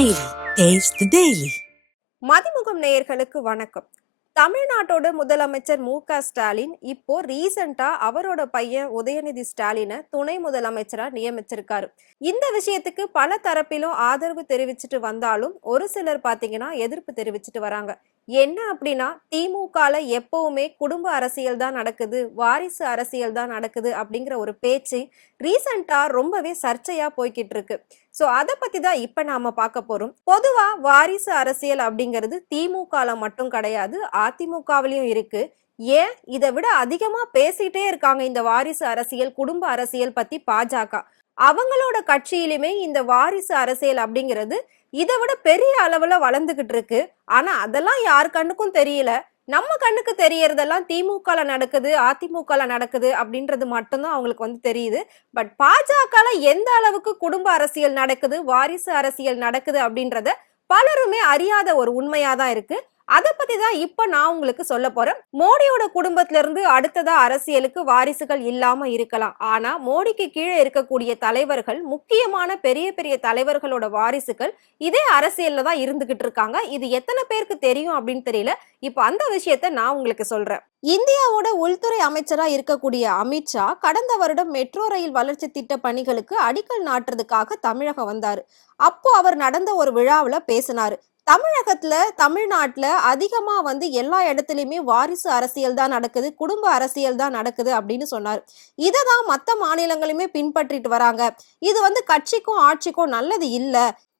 Daily. Taste the Daily. Mathimugam நேயர்களுக்கு வணக்கம். தமிழ்நாட்டோட முதலமைச்சர் மு.க.ஸ்டாலின் இப்போ ரீசெண்டா அவரோட பையன் உதயநிதி ஸ்டாலினை துணை முதலமைச்சரா நியமிச்சிருக்காரு. இந்த விஷயத்துக்கு பல தரப்பிலும் ஆதரவு தெரிவிச்சுட்டு வந்தாலும் ஒரு சிலர் பாத்தீங்கன்னா எதிர்ப்பு தெரிவிச்சுட்டு வராங்க. என்ன அப்படின்னா திமுகல எப்பவுமே குடும்ப அரசியல் தான் நடக்குது, வாரிசு அரசியல் தான் நடக்குது அப்படிங்கிற ஒரு பேச்சு ரீசெண்டா ரொம்பவே சர்ச்சையா போய்கிட்டு இருக்கு. சோ அத பத்தி தான் இப்ப நாம பார்க்க போறோம். பொதுவா வாரிசு அரசியல் அப்படிங்கிறது திமுகல மட்டும் கிடையாது, அதிமுகவிலயும் இருக்கு. ஏன் இதை விட அதிகமா பேசிட்டே இருக்காங்க இந்த வாரிசு அரசியல், குடும்ப அரசியல் பத்தி பாஜக. அவங்களோட கட்சியிலுமே இந்த வாரிசு அரசியல் அப்படிங்கிறது இதை விட பெரிய அளவுல வளர்ந்துகிட்டு இருக்கு. ஆனா அதெல்லாம் யார் கண்ணுக்கும் தெரியல. நம்ம கண்ணுக்கு தெரியறதெல்லாம் திமுகல நடக்குது, அதிமுகல நடக்குது அப்படின்றது மட்டும்தான் அவங்களுக்கு தெரியுது. பட் பாஜகல எந்த அளவுக்கு குடும்ப அரசியல் நடக்குது, வாரிசு அரசியல் நடக்குது அப்படின்றத பலருமே அறியாத ஒரு உண்மையாதான் இருக்கு. அத பத்தி தான் இப்ப நான் உங்களுக்கு சொல்ல போறேன். மோடியோட குடும்பத்துல இருந்து அடுத்ததா அரசியலுக்கு வாரிசுகள் இல்லாம இருக்கலாம். ஆனா மோடிக்கு கீழே இருக்கக்கூடிய தலைவர்கள், முக்கியமான பெரிய பெரிய தலைவர்களோட வாரிசுகள் இதே அரசியல்ல தான் இருந்துகிட்டு இருக்காங்க. இது எத்தனை பேருக்கு தெரியும் அப்படின்னு தெரியல. இப்ப அந்த விஷயத்த நான் உங்களுக்கு சொல்றேன். இந்தியாவோட உள்துறை அமைச்சரா இருக்கக்கூடிய அமித்ஷா கடந்த வருடம் மெட்ரோ ரயில் வளர்ச்சி திட்ட பணிகளுக்கு அடிக்கல் நாட்டுறதுக்காக தமிழகம் வந்தாரு. அப்போ அவர் நடந்த ஒரு விழாவுல பேசினாரு. தமிழகத்துல, தமிழ்நாட்டுல அதிகமா எல்லா இடத்துலயுமே வாரிசு அரசியல் தான் நடக்குது, குடும்ப அரசியல் தான் நடக்குது அப்படின்னு சொன்னாரு. இததான் மத்த மாநிலங்களுமே பின்பற்றிட்டு வராங்க. இது கட்சிக்கும் ஆட்சிக்கும் நல்லது இல்ல.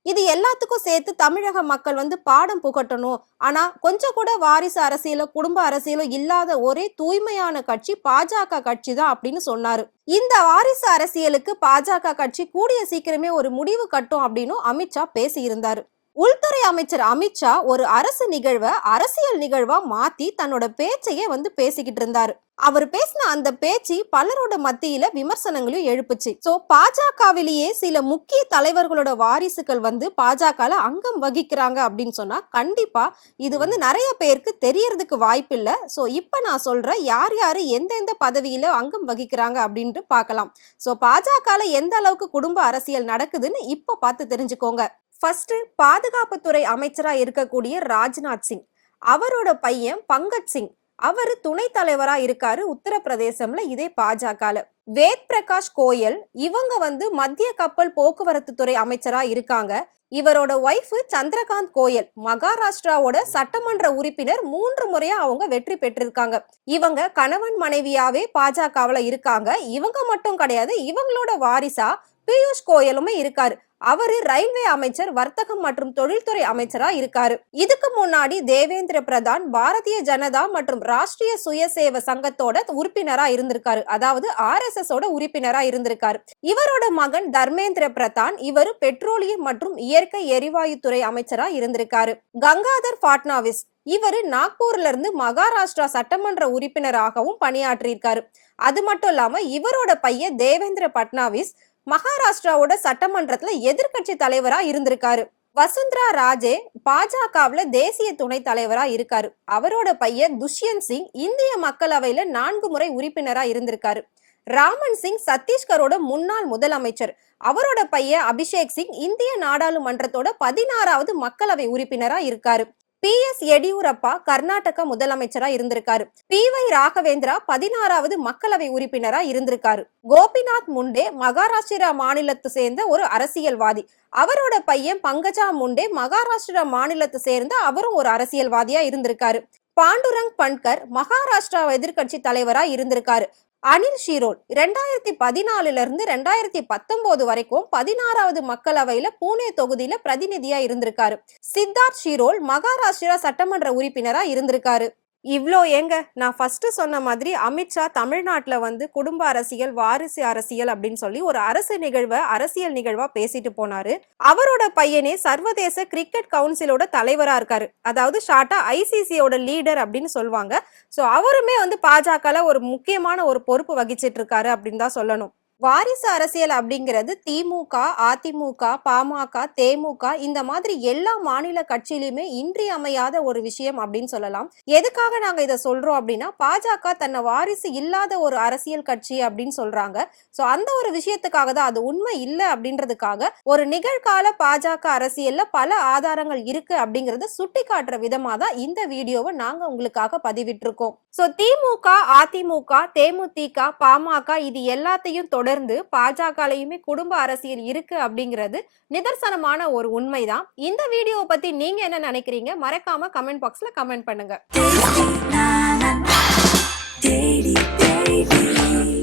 இது எல்லாத்துக்கும் சேர்த்து தமிழக மக்கள் பாடம் புகட்டணும். ஆனா கொஞ்சம் கூட வாரிசு அரசியலோ குடும்ப அரசியலோ இல்லாத ஒரே தூய்மையான கட்சி பாஜக கட்சி தான் அப்படின்னு சொன்னாரு. இந்த வாரிசு அரசியலுக்கு பாஜக கட்சி கூடிய சீக்கிரமே ஒரு முடிவு கட்டும் அப்படின்னு அமித்ஷா பேசி இருந்தாரு. உள்துறை அமைச்சர் அமித்ஷா ஒரு அரசு நிகழ்வை அரசியல் நிகழ்வா மாத்தி தன்னோட பேச்சையே பேசிக்கிட்டு இருந்தாரு. அவர் பேசின அந்த பேச்சு பலரோட மத்தியில விமர்சனங்களையும் எழுப்புச்சு. சோ பாஜகவிலேயே சில முக்கிய தலைவர்களோட வாரிசுகள் பாஜகல அங்கம் வகிக்கிறாங்க அப்படின்னு சொன்னா கண்டிப்பா இது நிறைய பேருக்கு தெரியறதுக்கு வாய்ப்பு இல்ல. சோ இப்ப நான் சொல்றேன் யார் யாரு எந்தெந்த பதவியில அங்கம் வகிக்கிறாங்க அப்படின்ட்டு பார்க்கலாம். சோ பாஜகல எந்த அளவுக்கு குடும்ப அரசியல் நடக்குதுன்னு இப்ப பார்த்து தெரிஞ்சுக்கோங்க. ஃபர்ஸ்ட் பாதுகாப்புத்துறை அமைச்சரா இருக்கக்கூடிய ராஜ்நாத் சிங், அவரோட பையன் பங்கஜ் சிங், அவரு துணை தலைவரா இருக்காரு உத்தரப்பிரதேசம்ல இதே பாஜகல. வேத் பிரகாஷ் கோயல், இவங்க மத்திய கப்பல் போக்குவரத்து துறை அமைச்சரா இருக்காங்க. இவரோட ஒய்ஃப் சந்திரகாந்த் கோயல் மகாராஷ்டிராவோட சட்டமன்ற உறுப்பினர், 3 முறையா அவங்க வெற்றி பெற்றிருக்காங்க. இவங்க கணவன் மனைவியாவே பாஜகவுல இருக்காங்க. இவங்க மட்டும் கிடையாது, இவங்களோட வாரிசா பியூஷ் கோயலுமே இருக்காரு. அவரு ரயில்வே அமைச்சர், வர்த்தகம் மற்றும் தொழில்துறை அமைச்சரா இருக்காரு. இதுக்கு முன்னாடி தேவேந்திர பிரதான் பாரதிய ஜனதா மற்றும் ராஷ்டிரிய சுயசேவ சங்கத்தோட உறுப்பினரா இருந்திருக்காரு. அதாவது RSS ஓட உறுப்பினரா இருந்திருக்காரு. இவரோட மகன் தர்மேந்திர பிரதான், இவரு பெட்ரோலியம் மற்றும் இயற்கை எரிவாயு துறை அமைச்சரா இருந்திருக்காரு. கங்காதர் பட்னாவிஸ், இவரு நாக்பூர்ல இருந்து மகாராஷ்டிரா சட்டமன்ற உறுப்பினராகவும் பணியாற்றியிருக்காரு. அது மட்டும் இல்லாம இவரோட பையன் தேவேந்திர பட்னாவிஸ் மகாராஷ்டிராவோட சட்டமன்றத்துல எதிர்கட்சி தலைவரா இருந்திருக்காரு. வசுந்தரா ராஜே பாஜகவுல தேசிய துணை தலைவரா இருக்காரு. அவரோட பையன் துஷ்யந்த் சிங் இந்திய மக்களவையில 4 முறை உறுப்பினரா இருந்திருக்காரு. ராமன் சிங் சத்தீஸ்கரோட முன்னாள் முதலமைச்சர். அவரோட பையன் அபிஷேக் சிங் இந்திய நாடாளுமன்றத்தோட 16வது மக்களவை உறுப்பினரா இருக்காரு. PS எடியூரப்பா கர்நாடக முதலமைச்சரா இருந்திருக்காரு. PY ராகவேந்திரா 16வது மக்களவை உறுப்பினரா இருந்திருக்காரு. கோபிநாத் முண்டே மகாராஷ்டிரா மாநிலத்தை சேர்ந்த ஒரு அரசியல்வாதி. அவரோட பையன் பங்கஜா முண்டே மகாராஷ்டிரா மாநிலத்தை சேர்ந்த அவரும் ஒரு அரசியல்வாதியா இருந்திருக்காரு. பாண்டுரங் பன்கர் மகாராஷ்டிரா எதிர்கட்சி தலைவரா இருந்திருக்காரு. அனில் ஷிரோல் 2014 இருந்து 2019 வரைக்கும் 16வது மக்களவையில பூனே தொகுதியில பிரதிநிதியா இருந்திருக்காரு. சித்தார்த் ஷிரோல் மகாராஷ்டிரா சட்டமன்ற உறுப்பினரா இருந்திருக்காரு. இவ்ளோ ஏங்க, நான் ஃபர்ஸ்ட் சொன்ன மாதிரி அமித்ஷா தமிழ்நாட்டுல குடும்ப அரசியல், வாரிசு அரசியல் அப்படின்னு சொல்லி ஒரு அரசு நிகழ்வை அரசியல் நிகழ்வா பேசிட்டு போனாரு. அவரோட பையனே சர்வதேச கிரிக்கெட் கவுன்சிலோட தலைவரா இருக்காரு. அதாவது ஷார்ட்டா ICCயோட லீடர் அப்படின்னு சொல்லுவாங்க. சோ அவருமே பாஜகல ஒரு முக்கியமான ஒரு பொறுப்பு வகிச்சிட்டு இருக்காரு அப்படின்னு தான் சொல்லணும். வாரிசு அரசியல் அப்படிங்கிறது திமுக, அதிமுக, பாமக, தேமுக இந்த மாதிரி எல்லா மாநில கட்சியிலுமே இன்றியமையாத ஒரு விஷயம் அப்படின்னு சொல்லலாம். எதுக்காக நாங்க இதை சொல்றோம் அப்படின்னா, பாஜக தன்னை வாரிசு இல்லாத ஒரு அரசியல் கட்சி அப்படின்னு சொல்றாங்க. சோ அந்த ஒரு விஷயத்துக்காக தான், அது உண்மை இல்லை அப்படின்றதுக்காக ஒரு நிகழ்கால பாஜக அரசியல்ல பல ஆதாரங்கள் இருக்கு அப்படிங்கறத சுட்டி காட்டுற விதமா தான் இந்த வீடியோவை நாங்க உங்களுக்காக பதிவிட்டிருக்கோம். சோ திமுக, அதிமுக, தேமுதிக, பாமக இது எல்லாத்தையும் தொடர்ந்து பாஜகலையுமே குடும்ப அரசியல் இருக்கு அப்படிங்கிறது நிதர்சனமான ஒரு உண்மைதான். இந்த வீடியோவை பத்தி நீங்க என்ன நினைக்கிறீங்க? மறக்காம கமெண்ட் பாக்ஸ்ல கமெண்ட் பண்ணுங்க.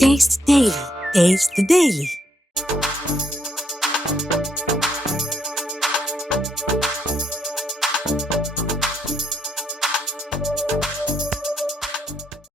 Taste the Daily. Taste the Daily.